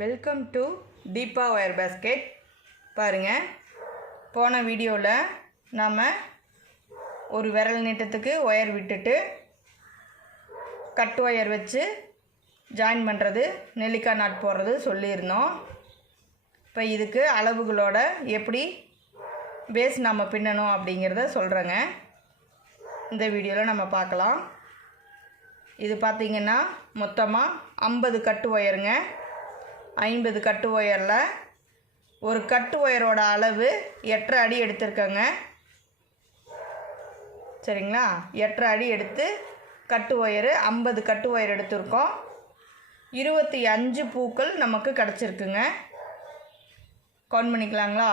Welcome to Deepa wire basket. பாருங்கள், போன வீடியோவில் நாம் ஒரு விரல் நீட்டத்துக்கு ஒயர் விட்டுட்டு கட் ஒயர் வச்சு ஜாயின் பண்ணுறது, நெல்லிக்காய் நாட் போடுறது சொல்லியிருந்தோம். இப்போ இதுக்கு அளவுகளோட எப்படி பேஸ் நம்ம பின்னணும் அப்படிங்கிறத சொல்கிறேங்க. இந்த வீடியோவில் நம்ம பார்க்கலாம். இது பார்த்திங்கன்னா மொத்தமாக 50 கட்டு ஒயருங்க. 50 கட்டு ஒயரில் ஒரு கட்டு ஒயரோட அளவு 8.5 அடி எடுத்திருக்கேங்க. சரிங்களா? 8.5 அடி எடுத்து கட்டு ஒயரு 50 கட்டு ஒயர் எடுத்திருக்கோம். 25 பூக்கள் நமக்கு கிடச்சிருக்குங்க. கவுண்ட் பண்ணிக்கலாங்களா?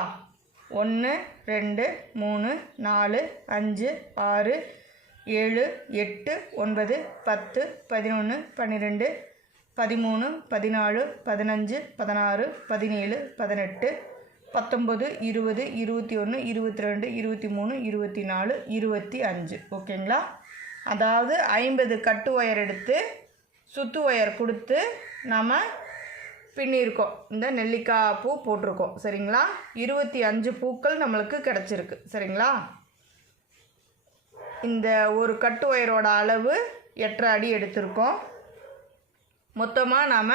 1 2 3 4 5 6 7 8 9 10 11 12 13 14 15 16 17 18 19 20 21 22 23 24 25. ஓகேங்களா? அதாவது 50 கட்டு ஒயர் எடுத்து சுத்து ஒயர் கொடுத்து நாம் பின்னியிருக்கோம். இந்த நெல்லிக்காய் பூ போட்டிருக்கோம். சரிங்களா? 25 பூக்கள் நம்மளுக்கு கிடச்சிருக்கு. சரிங்களா? இந்த ஒரு கட்டு ஒயரோட அளவு 8.5 அடி எடுத்திருக்கோம். மொத்தமாக நாம்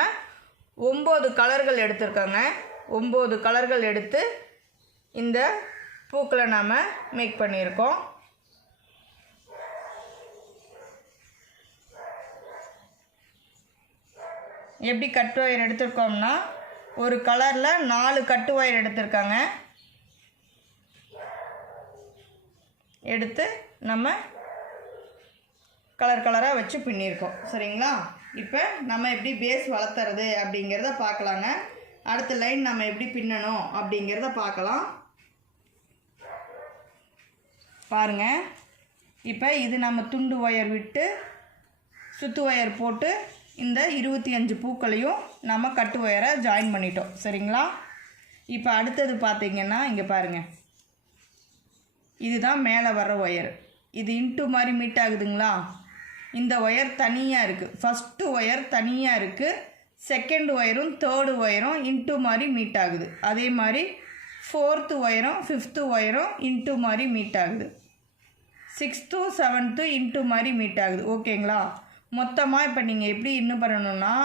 9 கலர்கள் எடுத்திருக்கோங்க. 9 கலர்கள் எடுத்து இந்த பூக்களை நாம் மேக் பண்ணியிருக்கோம். எப்படி கட்டு ஒயர் எடுத்திருக்கோம்னா, ஒரு கலரில் 4 கட்டு ஒயர் எடுத்திருக்காங்க. எடுத்து நம்ம கலர் கலராக வச்சு பின்னியிருக்கோம். சரிங்களா? இப்போ நம்ம எப்படி பேஸ் வளர்த்துறது அப்படிங்கிறத பார்க்கலாங்க. அடுத்த லைன் நம்ம எப்படி பின்னணும் அப்படிங்கிறத பார்க்கலாம். பாருங்கள், இப்போ இது நம்ம துண்டு ஒயர் விட்டு சுத்து ஒயர் போட்டு இந்த 25 பூக்களையும் நம்ம கட்டு ஒயரை ஜாயின் பண்ணிட்டோம். சரிங்களா? இப்போ அடுத்தது பார்த்திங்கன்னா, இங்கே பாருங்கள், இதுதான் மேலே வர்ற ஒயர். இது இன்ட்டு மாதிரி மீட் ஆகுதுங்களா? இந்த ஒயர் தனியாக இருக்குது. ஃபஸ்ட்டு ஒயர் தனியாக இருக்குது. செகண்ட் ஒயரும் தேர்டு ஒயரும் இன்ட்டு மாதிரி மீட் ஆகுது. அதே மாதிரி 4th ஒயரும் 5th ஒயரும் இன்ட்டு மாதிரி மீட் ஆகுது. 6th 7th இன்ட்டு மாதிரி மீட் ஆகுது. ஓகேங்களா? மொத்தமாக இப்போ நீங்கள் எப்படி இன்னும் பண்ணணும்னா,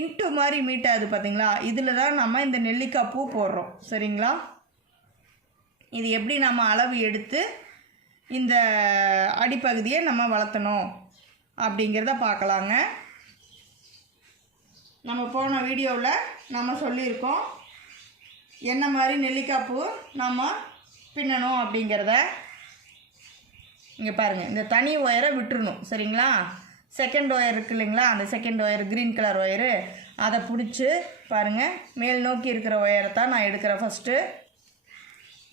இன்ட்டு மாதிரி மீட் ஆகுது பார்த்தீங்களா? இதில் தான் நம்ம இந்த நெல்லிக்காய் பூ போடுறோம். சரிங்களா? இது எப்படி நம்ம அளவு எடுத்து இந்த அடிப்பகுதியை நம்ம வளர்த்தணும் அப்படிங்கிறத பார்க்கலாங்க. நம்ம போன வீடியோவில் நம்ம சொல்லியிருக்கோம் என்ன மாதிரி நெல்லிக்காய் பூ நம்ம பின்னணும் அப்படிங்கிறத. இங்கே பாருங்கள், இந்த தனி ஒயரை விட்டுறணும். சரிங்களா? செகண்ட் ஒயர் இருக்குது இல்லைங்களா? அந்த second wire green colour wire, அதை பிடிச்சி பாருங்கள், மேல் நோக்கி இருக்கிற ஒயரை தான் நான் எடுக்கிறேன். ஃபஸ்ட்டு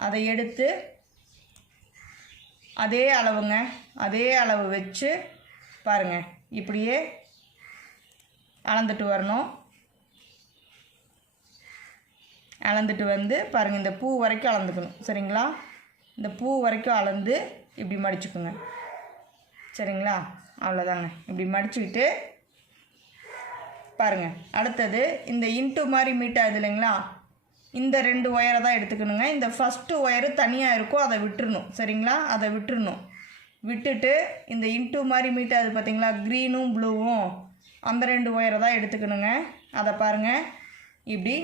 அதை எடுத்து அதே அளவுங்க, அதே அளவு வச்சு பாருங்கள், இப்படியே அளந்துட்டு வரணும். அளந்துட்டு வந்து பாருங்கள், இந்த பூ வரைக்கும் அளந்துக்கணும். சரிங்களா? இந்த பூ வரைக்கும் அளந்து இப்படி மடிச்சுக்குங்க. சரிங்களா? அவ்வளோதாங்க. இப்படி மடிச்சுக்கிட்டு பாருங்கள், அடுத்தது இந்த இன்ட்டு மாதிரி மீட் ஆகுது இல்லைங்களா? இந்த 2 ஒயரை தான் எடுத்துக்கணுங்க. இந்த ஃபஸ்ட்டு ஒயரு தனியாக இருக்கும், அதை விட்டுறணும். சரிங்களா? அதை விட்டுறணும். விட்டுட்டு இந்த இன்ட்டு மாதிரி மீட் ஆகுது பார்த்தீங்களா, க்ரீனும் ப்ளூவும், அந்த 2 ஒயரை தான் எடுத்துக்கணுங்க. அதை பாருங்கள், இப்படி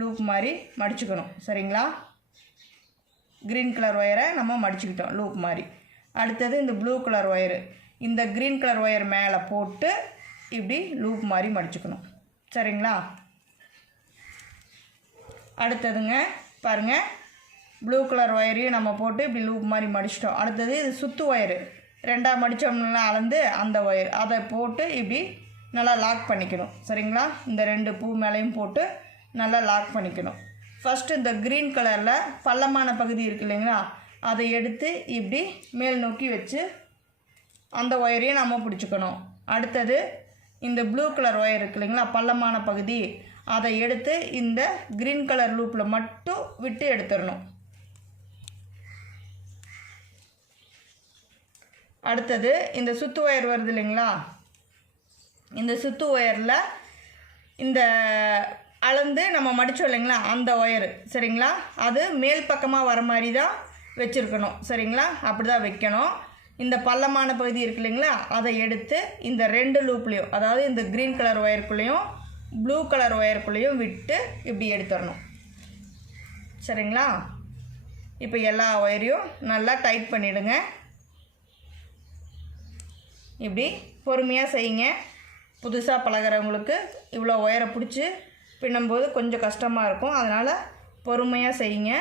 லூப் மாதிரி மடிச்சுக்கணும். சரிங்களா? க்ரீன் கலர் ஒயரை நம்ம மடிச்சுக்கிட்டோம் லூப் மாதிரி. அடுத்தது இந்த ப்ளூ கலர் ஒயரு, இந்த க்ரீன் கலர் ஒயர் மேலே போட்டு இப்படி லூப் மாதிரி மடிச்சுக்கணும். சரிங்களா? அடுத்ததுங்க பாருங்கள், ப்ளூ கலர் ஒயரையும் நம்ம போட்டு இப்படி லூப் மாதிரி மடிச்சிட்டோம். அடுத்தது இது சுத்து ஒயரு, 2ஆக மடித்தோம்னா அளந்து அந்த ஒயர், அதை போட்டு இப்படி நல்லா லாக் பண்ணிக்கணும். சரிங்களா? இந்த 2 பூ மேலேயும் போட்டு நல்லா லாக் பண்ணிக்கணும். ஃபஸ்ட்டு இந்த க்ரீன் கலரில் பள்ளமான பகுதி இருக்குது இல்லைங்களா, அதை எடுத்து இப்படி மேல் நோக்கி வச்சு அந்த ஒயரையும் நம்ம பிடிச்சிக்கணும். அடுத்தது இந்த ப்ளூ கலர் ஒயர் இருக்குது இல்லைங்களா, பள்ளமான பகுதி, அதை எடுத்து இந்த க்ரீன் கலர் லூப்பில் மட்டும் விட்டு எடுத்துடணும். அடுத்தது இந்த சுத்து ஒயர் வருது இல்லைங்களா, இந்த சுத்து ஒயரில் இந்த அளந்து நம்ம மடித்தோம் இல்லைங்களா அந்த ஒயரு, சரிங்களா? அது மேல் பக்கமாக வர மாதிரி தான் வச்சுருக்கணும், சரிங்களா? அப்படி தான் வைக்கணும். இந்த பள்ளமான பகுதி இருக்கு இல்லைங்களா, அதை எடுத்து இந்த 2 லூப்லேயும், அதாவது இந்த க்ரீன் கலர் ஒயருக்குள்ளேயும் ப்ளூ கலர் ஒயருக்குள்ளேயும் விட்டு இப்படி எடுத்துடணும், சரிங்களா? இப்போ எல்லா ஒயரையும் நல்லா டைட் பண்ணிவிடுங்க. இப்படி பொறுமையாக செய்யுங்க. புதுசாக பழகிறவங்களுக்கு இவ்வளோ ஒயரை பிடிச்சி பின்னும்போது கொஞ்சம் கஷ்டமாக இருக்கும், அதனால் பொறுமையாக செய்யுங்க.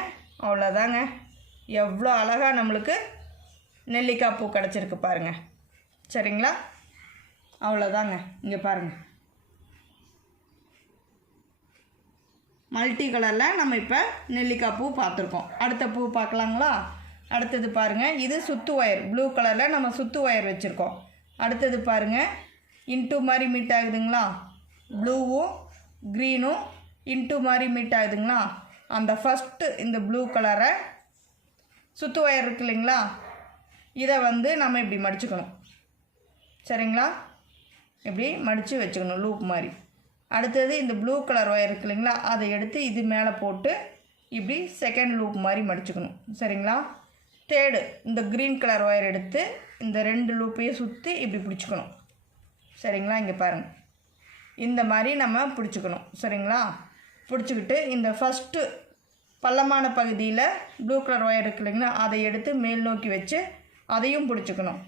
அவ்வளோதாங்க. எவ்வளோ அழகாக நம்மளுக்கு நெல்லிக்காய் பூ கிடச்சிருக்கு பாருங்கள், சரிங்களா? அவ்வளோதாங்க. இங்கே பாருங்கள், மல்டி கலரில் நம்ம இப்போ நெல்லிக்காய் பூ பார்த்துருக்கோம். அடுத்த பூ பார்க்கலாங்களா? அடுத்தது பாருங்கள், இது சுத்து ஒயர், ப்ளூ கலரில் நம்ம சுத்து ஒயர் வச்சுருக்கோம். அடுத்தது பாருங்கள், இன்ட்டு மாதிரி மீட் ஆகுதுங்களா, ப்ளூவும் க்ரீனும் இன்ட்டு மாதிரி மீட் ஆகுதுங்களா. அந்த ஃபஸ்ட்டு இந்த ப்ளூ கலரை சுத்து ஒயர் இருக்கு இல்லைங்களா, இதை வந்து நம்ம இப்படி மடிச்சுக்கணும், சரிங்களா? இப்படி மடித்து வச்சுக்கணும் லூப் மாதிரி. அடுத்தது இந்த ப்ளூ கலர் ஒயர் இருக்கு இல்லைங்களா, அதை எடுத்து இது மேலே போட்டு இப்படி செகண்ட் லூப் மாதிரி மடிச்சுக்கணும், சரிங்களா? தேர்டு இந்த க்ரீன் கலர் ஒயர் எடுத்து இந்த 2 லூப்பையும் சுற்றி இப்படி பிடிச்சிக்கணும், சரிங்களா? இங்கே பாருங்கள், இந்த மாதிரி நம்ம பிடிச்சிக்கணும், சரிங்களா? பிடிச்சிக்கிட்டு இந்த ஃபஸ்ட்டு பள்ளமான பகுதியில் ப்ளூ கலர் ஒயர் இருக்கு இல்லைங்களா, அதை எடுத்து மேல் நோக்கி வச்சு அதையும் பிடிச்சிக்கணும்.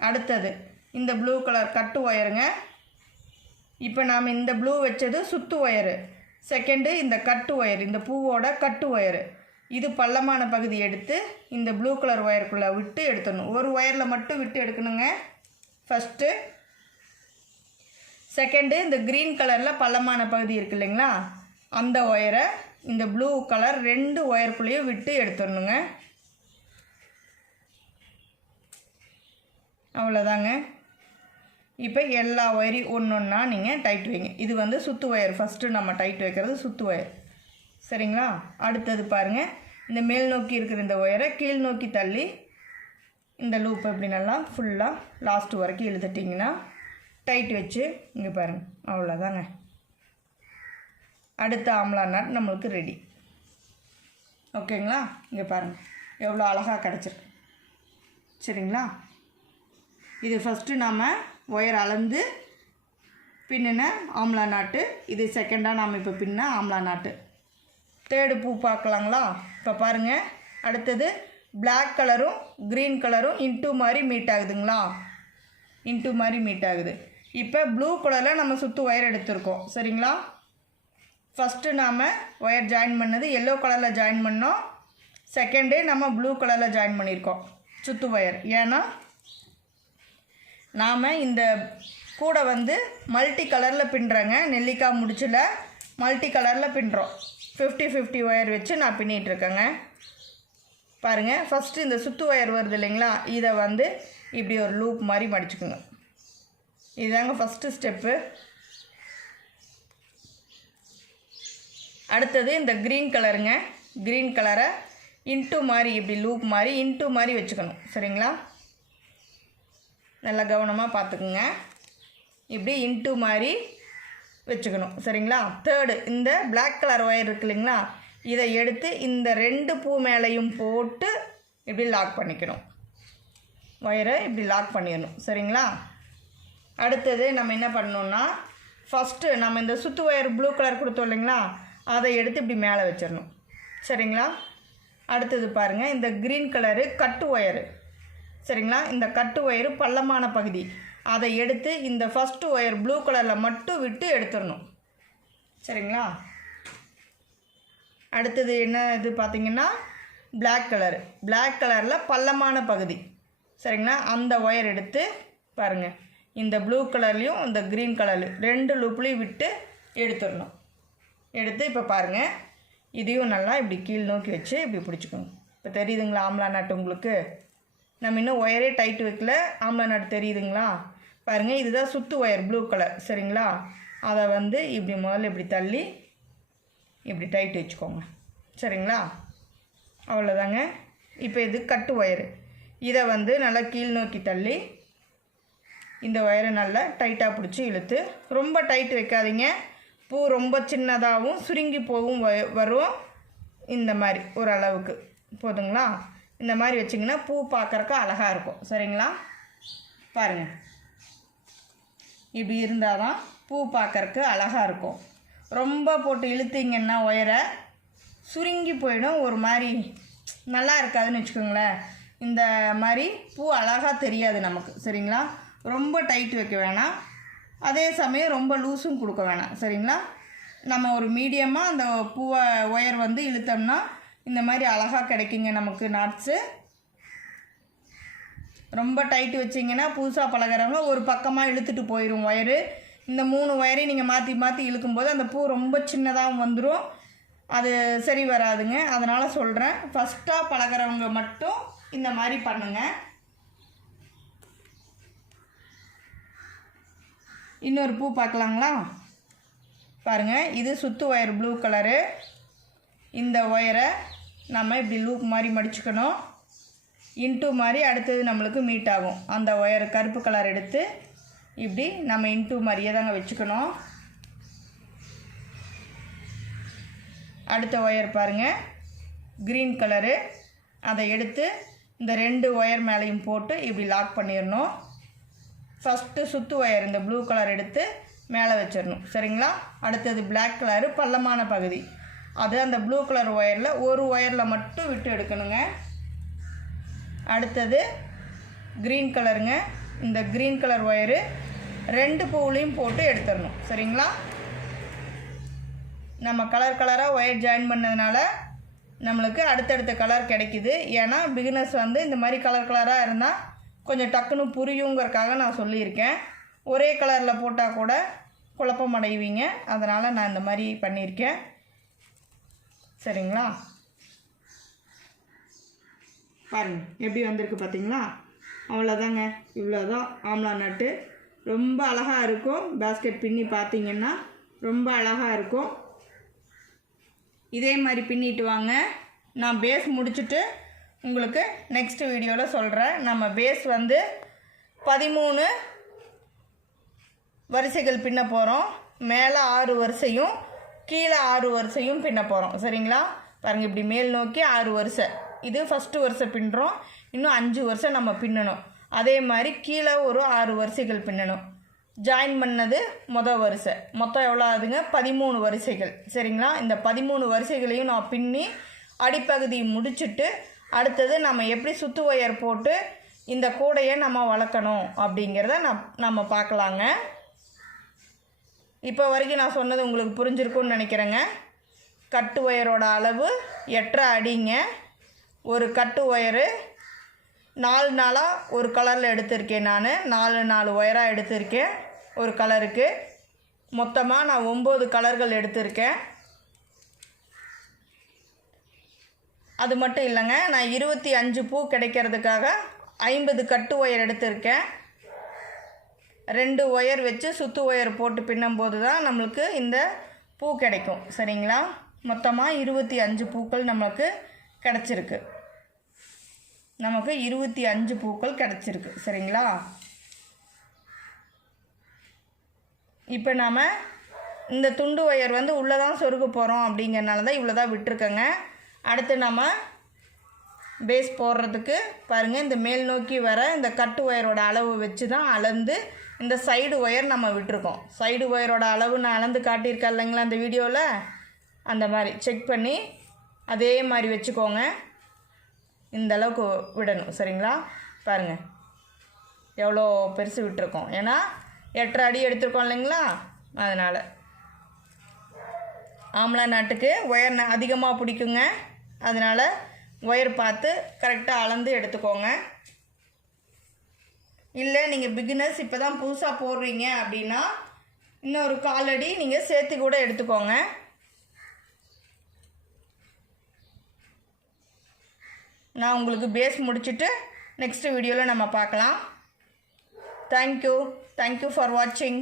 அடுத்தது இந்த ப்ளூ கலர் கட்டு ஒயருங்க. இப்போ நாம் இந்த ப்ளூ வச்சது சுத்து ஒயரு, செகண்டு இந்த கட்டு ஒயர், இந்த பூவோட கட்டு ஒயரு. இது பள்ளமான பகுதி எடுத்து இந்த ப்ளூ கலர் ஒயருக்குள்ளே விட்டு எடுத்துடணும். ஒரு ஒயரில் மட்டும் விட்டு எடுக்கணுங்க ஃபஸ்ட்டு. செகண்டு இந்த க்ரீன் கலரில் பள்ளமான பகுதி இருக்குது இல்லைங்களா, அந்த ஒயரை இந்த ப்ளூ கலர் 2 ஒயருக்குள்ளேயும் விட்டு எடுத்துடணுங்க. அவ்வளோதாங்க. இப்போ எல்லா ஒயரையும் ஒன்று ஒன்றா நீங்கள் டைட் வைங்க. இது வந்து சுத்து ஒயர், ஃபஸ்ட்டு நம்ம டைட் வைக்கிறது சுத்து ஒயர், சரிங்களா? அடுத்தது பாருங்கள், இந்த மேல் நோக்கி இருக்கிற இந்த ஒயரை கீழ் நோக்கி தள்ளி இந்த லூப்பை இப்படி நல்லா ஃபுல்லாக லாஸ்ட்டு வரைக்கும் இழுத்துட்டிங்கன்னா டைட் வச்சு இங்கே பாருங்கள். அவ்வளோதாங்க. அடுத்த ஆம்லா நாட் நம்மளுக்கு ரெடி. ஓகேங்களா? இங்கே பாருங்கள் எவ்வளோ அழகாக கிடச்சிருக்கு, சரிங்களா? இது ஃபஸ்ட்டு நாம் ஒயர் அளந்து பின்னின ஆம்லா நாட்டு, இது செகண்டாக நாம் இப்போ பின்ன ஆம்லா நாட்டு. தேர்டு பூ பார்க்கலாங்களா? இப்போ பாருங்கள், அடுத்தது பிளாக் கலரும் க்ரீன் கலரும் இன்ட்டு மாதிரி மீட் ஆகுதுங்களா, இன்ட்டு மாதிரி மீட் ஆகுது. இப்போ ப்ளூ கலரில் நம்ம சுற்று ஒயர் எடுத்திருக்கோம், சரிங்களா? ஃபஸ்ட்டு நாம் ஒயர் ஜாயின் பண்ணது எல்லோ கலரில் ஜாயின் பண்ணோம், செகண்டே நம்ம ப்ளூ கலரில் ஜாயின் பண்ணியிருக்கோம் சுற்று ஒயர். ஏன்னா நாம் இந்த கூட வந்து மல்டி கலரில் பின்னுறேங்க, நெல்லிக்காய் முடிச்சில் மல்டி கலரில் பின்னுறோம். 50-50 ஒயர் வச்சு நான் பின்னிகிட்ருக்கேங்க. பாருங்கள், ஃபஸ்ட்டு இந்த சுற்று ஒயர் வருது இல்லைங்களா, இதை வந்து இப்படி ஒரு லூப் மாதிரி மடிச்சுக்குங்க. இதுதாங்க ஃபஸ்ட்டு ஸ்டெப்பு. அடுத்தது இந்த க்ரீன் கலருங்க, க்ரீன் கலரை இன்ட்டு மாதிரி இப்படி லூப் மாதிரி இன்ட்டு மாதிரி வச்சுக்கணும், சரிங்களா? நல்லா கவனமாக பார்த்துக்குங்க. இப்படி இன்ட்டு மாதிரி வச்சுக்கணும், சரிங்களா? தேர்டு இந்த பிளாக் கலர் ஒயர் இருக்கு இல்லைங்களா, இதை எடுத்து இந்த 2 பூ மேலேயும் போட்டு இப்படி லாக் பண்ணிக்கணும், ஒயரை இப்படி லாக் பண்ணிடணும், சரிங்களா? அடுத்தது நம்ம என்ன பண்ணணுன்னா, ஃபஸ்ட்டு நம்ம இந்த சுற்று ஒயர் ப்ளூ கலர் கொடுத்தோம் இல்லைங்களா, அதை எடுத்து இப்படி மேலே வச்சிடணும், சரிங்களா? அடுத்தது பாருங்கள், இந்த க்ரீன் கலரு கட்டு ஒயரு, சரிங்களா? இந்த கட்டு ஒயரு பள்ளமான பகுதி, அதை எடுத்து இந்த ஃபஸ்ட்டு ஒயர் ப்ளூ கலரில் மட்டும் விட்டு எடுத்துடணும், சரிங்களா? அடுத்தது என்ன இது பார்த்திங்கன்னா பிளாக் கலரு, பிளாக் கலரில் பள்ளமான பகுதி, சரிங்களா? அந்த ஒயர் எடுத்து பாருங்கள், இந்த ப்ளூ கலர்லேயும் இந்த க்ரீன் கலர்லையும் 2 லூப்லேயும் விட்டு எடுத்துடணும். எடுத்து இப்போ பாருங்கள், இதையும் நல்லா இப்படி கீழ் நோக்கி வச்சு இப்படி பிடிச்சிக்கணும். இப்போ தெரியுதுங்களா ஆம்லா நாட்டு உங்களுக்கு? நம்ம இன்னும் ஒயரே டைட் வைக்கல, ஆம்லா நாட்டு தெரியுதுங்களா? பாருங்கள், இதுதான் சுற்று ஒயர் ப்ளூ கலர், சரிங்களா? அதை வந்து இப்படி முதல்ல இப்படி தள்ளி இப்படி டைட் வச்சுக்கோங்க, சரிங்களா? அவ்வளோதாங்க. இப்போ இது கட்டு ஒயரு, இதை வந்து நல்லா கீழ் நோக்கி தள்ளி இந்த ஒயரை நல்லா டைட்டாக பிடிச்சி இழுத்து, ரொம்ப டைட் வைக்காதீங்க, பூ ரொம்ப சின்னதாகவும் சுருங்கி போகும் வரும். இந்த மாதிரி ஓரளவுக்கு போதுங்களா? இந்த மாதிரி வச்சிங்கன்னா பூ பார்க்குறக்கு அழகாக இருக்கும். சரிங்களா? பாருங்கள், இப்படி இருந்தால் தான் பூ பார்க்குறக்கு அழகாக இருக்கும். ரொம்ப போட்டு இழுத்தீங்கன்னா ஒயரை சுருங்கி போயிடும், ஒரு மாதிரி நல்லா இருக்காதுன்னு வச்சுக்கோங்களேன். இந்த மாதிரி பூ அழகாக தெரியாது நமக்கு. சரிங்களா? ரொம்ப டைட் வைக்க வேணாம், அதே சமயம் ரொம்ப லூஸும் கொடுக்க வேணாம். சரிங்களா? நம்ம ஒரு மீடியமாக அந்த பூவை ஒயர் வந்து இழுத்தோம்னா இந்த மாதிரி அழகாக கிடைக்குங்க நமக்கு நாட்ஸு. ரொம்ப டைட்டு வச்சிங்கன்னா புதுசாக பழகிறவங்க ஒரு பக்கமாக இழுத்துட்டு போயிடும் ஒயரு. இந்த 3 ஒயரையும் நீங்கள் மாற்றி மாற்றி இழுக்கும்போது அந்த பூ ரொம்ப சின்னதாக வந்துடும், அது சரி வராதுங்க. அதனால் சொல்கிறேன், ஃபஸ்ட்டாக பழகிறவங்க மட்டும் இந்த மாதிரி பண்ணுங்கள். இன்னொரு பூ பார்க்கலாங்களா? பாருங்கள், இது சுத்து ஒயர் ப்ளூ கலரு. இந்த ஒயரை நம்ம இப்படி லூப் மாதிரி மடிச்சுக்கணும். இன்ட்டு மாதிரி அடுத்தது நம்மளுக்கு மீட் ஆகும். அந்த ஒயர் கருப்பு கலர் எடுத்து இப்படி நம்ம இன்ட்டு மாதிரியே தாங்க வச்சுக்கணும். அடுத்த ஒயர் பாருங்கள், க்ரீன் கலரு. அதை எடுத்து இந்த 2 ஒயர் மேலேயும் போட்டு இப்படி லாக் பண்ணிடணும். ஃபஸ்ட்டு சுத்து ஒயர் இந்த ப்ளூ கலர் எடுத்து மேலே வச்சிடணும். சரிங்களா? அடுத்தது பிளாக் கலரு பள்ளமான பகுதி, அது அந்த ப்ளூ கலர் ஒயரில் ஒரு ஒயரில் மட்டும் விட்டு எடுக்கணுங்க. அடுத்தது க்ரீன் கலருங்க. இந்த க்ரீன் கலர் ஒயரு 2 பூவுலையும் போட்டு எடுத்துடணும். சரிங்களா? நம்ம கலர் கலராக ஒயர் ஜாயின் பண்ணதுனால நம்மளுக்கு அடுத்தடுத்த கலர் கிடைக்குது. ஏன்னா பிகினர்ஸ் வந்து இந்த மாதிரி கலர் கலராக இருந்தால் கொஞ்சம் டக்குன்னு புரியுங்கிறதுக்காக நான் சொல்லியிருக்கேன். ஒரே கலரில் போட்டால் கூட குழப்பம் அடைவீங்க, அதனால் நான் இந்த மாதிரி பண்ணியிருக்கேன். சரிங்களா? பாருங்கள் எப்படி வந்திருக்கு பார்த்தீங்களா? அவ்வளோதாங்க, இவ்வளோதான் ஆம்லா நட்டு. ரொம்ப அழகாக இருக்கும். பேஸ்கெட் பின்னி பார்த்தீங்கன்னா ரொம்ப அழகாக இருக்கும். இதே மாதிரி பின்னிட்டு வாங்க. நான் பேஸ் முடிச்சுட்டு உங்களுக்கு நெக்ஸ்ட் வீடியோவில் சொல்கிறேன். நம்ம பேஸ் வந்து 13 வரிசைகள் பின்ன போகிறோம். மேலே 6 வரிசையும் கீழே 6 வரிசையும் பின்ன போகிறோம். சரிங்களா? பாருங்கள், இப்படி மேல் நோக்கி 6 வரிசை. இது ஃபஸ்ட்டு வரிசை பின்னுறோம். இன்னும் 5 வரிசை நம்ம பின்னணும். அதே மாதிரி கீழே ஒரு 6 வரிசைகள் பின்னணும். ஜாயின் பண்ணது மொதல் வரிசை. மொத்தம் எவ்வளோ ஆகுதுங்க? 13 வரிசைகள். சரிங்களா? இந்த 13 வரிசைகளையும் நான் பின்னி அடிப்பகுதி முடிச்சுட்டு அடுத்தது நம்ம எப்படி சுத்து ஒயர் போட்டு இந்த கூடையை நம்ம வளர்க்கணும் அப்படிங்கிறத நம்ம பார்க்கலாங்க. இப்போ வரைக்கும் நான் சொன்னது உங்களுக்கு புரிஞ்சிருக்குன்னு நினைக்கிறேங்க. கட்டு ஒயரோட அளவு 8.5 அடிங்க. ஒரு கட்டு ஒயரு 4 நாளாக ஒரு கலரில் எடுத்திருக்கேன். நான் 4 ஒயராக எடுத்திருக்கேன் ஒரு கலருக்கு. மொத்தமாக நான் 9 கலர்கள் எடுத்திருக்கேன். அது மட்டும் இல்லைங்க, நான் 25 பூ கிடைக்கிறதுக்காக 50 கட்டு ஒயர் எடுத்திருக்கேன். 2 ஒயர் வச்சு சுத்து ஒயர் போட்டு பின்னும்போது தான் நம்மளுக்கு இந்த பூ கிடைக்கும். சரிங்களா? மொத்தமாக 25 பூக்கள் நமக்கு கிடச்சிருக்கு. நமக்கு 25 பூக்கள் கிடச்சிருக்கு. சரிங்களா? இப்போ நாம் இந்த துண்டு ஒயர் வந்து உள்ளே தான் சொருக போகிறோம் அப்படிங்கிறனால தான் இவ்வளோ தான் விட்டுருக்கேங்க. அடுத்து நம்ம பேஸ் போடுறதுக்கு பாருங்கள், இந்த மேல் நோக்கி வர இந்த கட்டு ஒயரோட அளவு வச்சு தான் அளந்து இந்த சைடு ஒயர் நம்ம விட்டுருக்கோம். சைடு ஒயரோட அளவு நான் அளந்து காட்டியிருக்கேன் இல்லைங்களா அந்த வீடியோவில்? அந்த மாதிரி செக் பண்ணி அதே மாதிரி வச்சுக்கோங்க. இந்த அளவுக்கு விடணும். சரிங்களா? பாருங்கள் எவ்வளோ பெருசு விட்டுருக்கோம். ஏன்னா 8.5 அடி எடுத்துருக்கோம் இல்லைங்களா? அதனால் ஆம்லா நாட்டுக்கு ஒயர் அதிகமாக பிடிக்குங்க. அதனால் ஒயர் பார்த்து கரெக்டாக அளந்து எடுத்துக்கோங்க. இல்லை நீங்கள் பிகினர்ஸ் இப்போ தான் புதுசாக போடுறீங்க அப்படின்னா இன்னொரு 1/4 அடி நீங்கள் சேர்த்து கூட எடுத்துக்கோங்க. நான் உங்களுக்கு பேஸ் முடிச்சுட்டு நெக்ஸ்ட் வீடியோவில் நம்ம பார்க்கலாம். தேங்க்யூ ஃபார் வாட்சிங்.